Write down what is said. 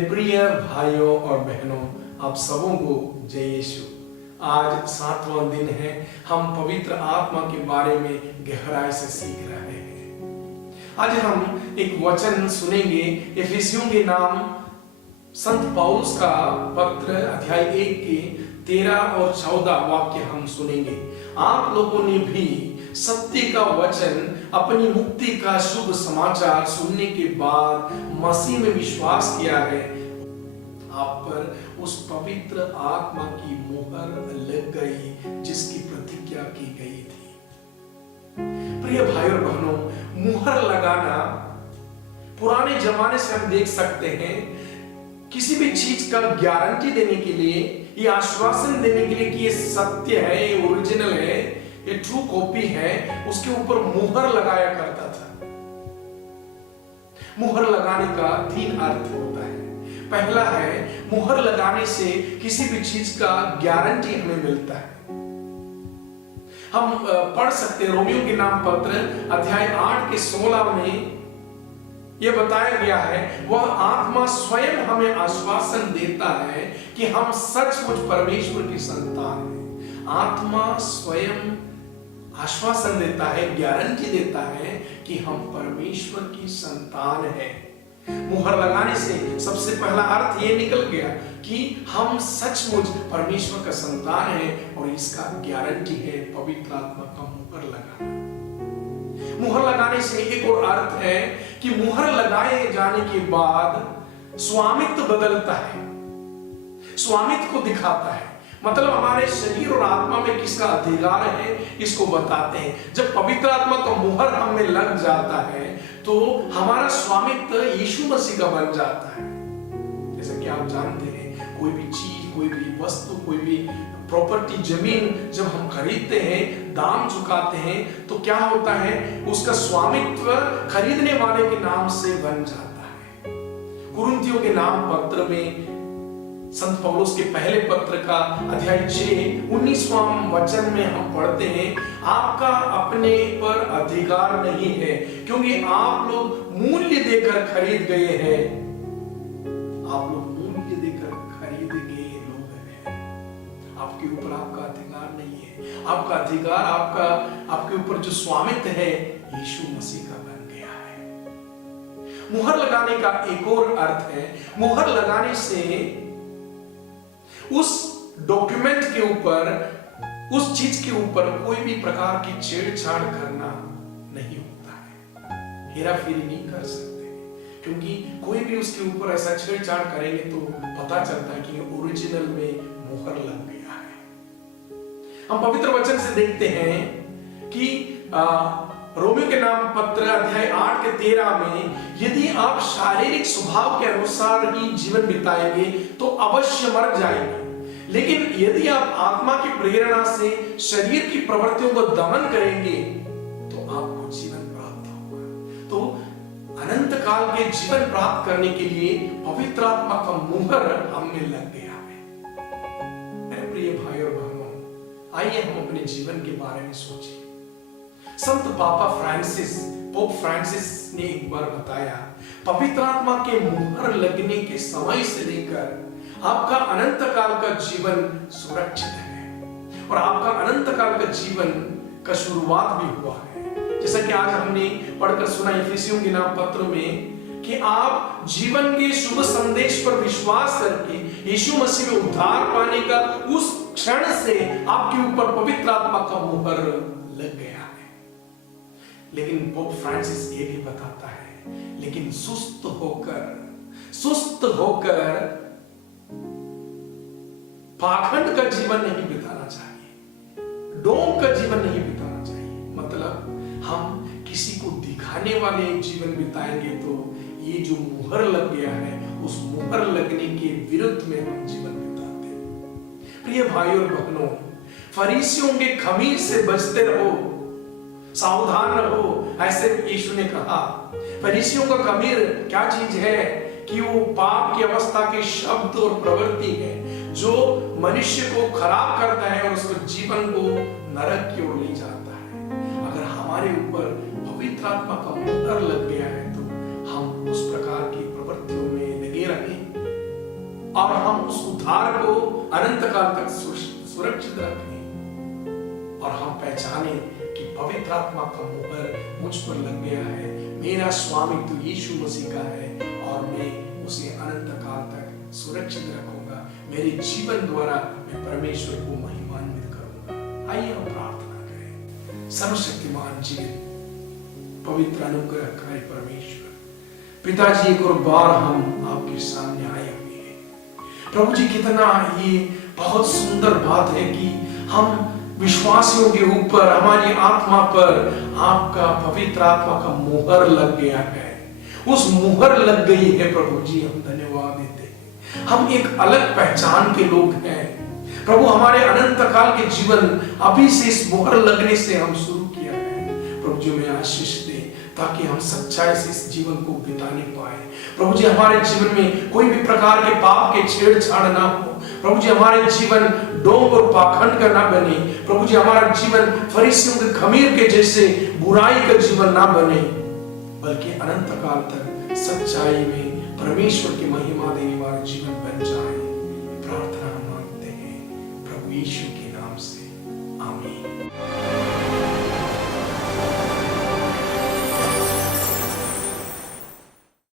मेरे प्रिय भाइयों और बहनों, आप सबों को जय यीशु। आज 7वां दिन है। हम पवित्र आत्मा के बारे में गहराई से सीख रहे हैं। आज हम एक वचन सुनेंगे, इफिसियों के नाम संत पौलुस का पत्र अध्याय 1 के 13 और 14 वाक्य हम सुनेंगे। आप लोगों ने भी सत्य का वचन, अपनी मुक्ति का शुभ समाचार सुनने के बाद मसीह में विश्वास किया है। आप पर उस पवित्र आत्मा की मोहर लग गई जिसकी प्रतिज्ञा की गई थी। प्रिय भाई और बहनों, मुहर लगाना पुराने जमाने से हम देख सकते हैं। किसी भी चीज का गारंटी देने के लिए, ये आश्वासन देने के लिए कि ये सत्य है, ये ओरिजिनल है, ये ट्रू कॉपी है, उसके ऊपर मुहर लगाया करता था। मुहर लगाने का 3 अर्थ होता है। पहला है, मुहर लगाने से किसी भी चीज का गारंटी हमें मिलता है। हम पढ़ सकते हैं रोमियो के नाम पत्र अध्याय 8 के 16 में यह बताया गया है, वह आत्मा स्वयं हमें आश्वासन देता है कि हम सचमुच परमेश्वर की संतान हैं। आत्मा स्वयं आश्वासन देता है, गारंटी देता है कि हम परमेश्वर की संतान हैं। मुहर लगाने से सबसे पहला अर्थ ये निकल गया कि हम सचमुच परमेश्वर का संतान हैं, और इसका गारंटी है पवित्र आत्मा का मुहर लगाना। मुहर लगाने से एक और अर्थ है कि मुहर लगाए जाने के बाद स्वामित्व बदलता है, स्वामित्व को दिखाता है। मतलब हमारे शरीर और आत्मा में किसका अधिकार है, इसको बताते हैं। जब पवित्र आत्मा का मुहर हम में लग जाता है तो हमारा स्वामित्व यीशु मसीह का बन जाता है। जैसा कि आप जानते हैं, कोई भी चीज, कोई भी वस्तु, कोई भी प्रॉपर्टी, जमीन जब हम खरीदते हैं, दाम चुकाते हैं, तो क्या होता है, उसका स्वामित्व खरीदने वाले के नाम से बन जाता है। कुरिन्थियों के नाम पत्र में संत पौलुस के पहले पत्र का अध्याय 6 19वां वचन में हम पढ़ते हैं, आपका अपने पर अधिकार नहीं है, क्योंकि आप लोग मूल्य देकर खरीद गए हैं। आप लोग मूल्य देकर खरीद गए लोग हैं। आपके ऊपर आपका अधिकार नहीं है। आपका अधिकार, आपके ऊपर जो स्वामित्व है, यीशु मसीह का बन गया है। मुहर लगाने का एक और अर्थ है, मुहर लगाने से उस डॉक्यूमेंट के ऊपर, उस चीज के ऊपर कोई भी प्रकार की छेड़छाड़ करना नहीं होता है। हेराफेरी नहीं कर सकते, क्योंकि कोई भी उसके ऊपर ऐसा छेड़छाड़ करेंगे तो पता चलता है कि ओरिजिनल में मुहर लग गया है। हम पवित्र वचन से देखते हैं कि रोमियो के नाम पत्र अध्याय 8 के 13 में, यदि आप शारीरिक स्वभाव के अनुसार ही जीवन बिताएंगे तो अवश्य मर जाएंगे, लेकिन यदि आप आत्मा की प्रेरणा से शरीर की प्रवृत्तियों को दमन करेंगे तो आपको जीवन प्राप्त होगा। तो अनंत काल के जीवन प्राप्त करने के लिए पवित्र आत्मा का मुहर हम में लग गया है। मेरे प्रिय भाई और बहनों, आइए हम अपने जीवन के बारे में सोचें। संत पापा फ्रांसिस, पोप फ्रांसिस ने एक बार बताया, पवित्र आत्मा के मुहर लगने के समय से लेकर आपका अनंत काल का जीवन सुरक्षित है, और आपका अनंत काल का जीवन का शुरुआत भी हुआ है। जैसा कि आज हमने पढ़कर सुना इफिसियों के नाम पत्र में कि आप जीवन के शुभ संदेश पर विश्वास करके यीशु मसीह में उद्धार पाने का उस क्षण से आपके ऊपर पवित्र आत्मा का मुहर लग गया है। लेकिन पोप फ्रांसिस ये भी बताता है, लेकिन सुस्त होकर पाखंड का जीवन नहीं बिताना चाहिए, ढोंग का जीवन नहीं बिताना चाहिए। मतलब हम किसी को दिखाने वाले जीवन बिताएंगे तो ये जो मुहर लग गया है, उस मुहर लगने के विरुद्ध में हम जीवन बिताते हैं। प्रिय भाई और बहनों, फरीसियों के खमीर से बचते रहो, सावधान रहो, ऐसे यीशु ने कहा। फरीसियों का खमीर क्या चीज है कि वो पाप की अवस्था के शब्द और प्रवृत्ति है जो मनुष्य को खराब करता है और उसके जीवन को नरक की ओर ले जाता है। अगर हमारे ऊपर पवित्र आत्मा का मुहर लग गया है तो हम उस प्रकार की प्रवृत्तियों में लगे रहें, और हम उस उद्धार को अनंत काल तक सुरक्षित रखें और हम पहचाने कि पवित्र आत्मा का मुहर मुझ पर लग गया है, मेरा स्वामी तो यीशु मसीह का है और मैं उसे अनंत काल तक सुरक्षित रखूंगा। मेरे जीवन द्वारा मैं परमेश्वर को महिमान्वित करूंगा। आइए हम प्रार्थना करें। सर्वशक्तिमान जीवन पवित्र अनुग्रहकारी परमेश्वर पिताजी, एक और बार हम आपके सामने आए हुए हैं प्रभु जी। कितना ये बहुत सुंदर बात है कि हम विश्वासियों के ऊपर, हमारी आत्मा पर आपका पवित्र आत्मा का मुहर लग गया है। उस मुहर लग गई है प्रभु जी, हम धन्यवाद देते हैं। हम एक अलग पहचान के लोग हैं प्रभु। हमारे अनंत काल के जीवन अभी से इस मुहर लगने से हम शुरू किया है प्रभु जी। में आशीष दे ताकि हम सच्चाई से इस जीवन को बिताने पाए प्रभु जी। हमारे जीवन में कोई भी प्रकार के पाप के छेड़छाड़ ना हो प्रभु जी। हमारे जीवन डोंग और पाखंड का ना बने प्रभु जी। हमारा जीवन फरीसियों के खमीर के जैसे बुराई का जीवन ना बने, बल्कि अनंत काल तक सच्चाई में परमेश्वर की महिमा देने वाला जीवन बन जाए